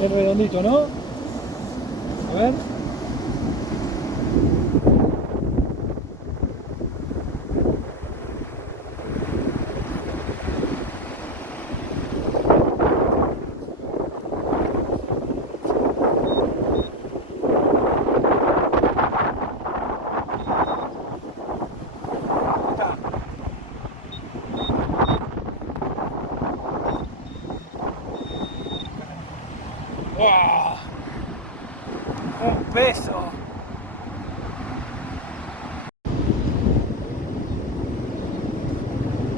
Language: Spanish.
Es redondito, ¿no? A ver. Está. ¡Wow! Un peso.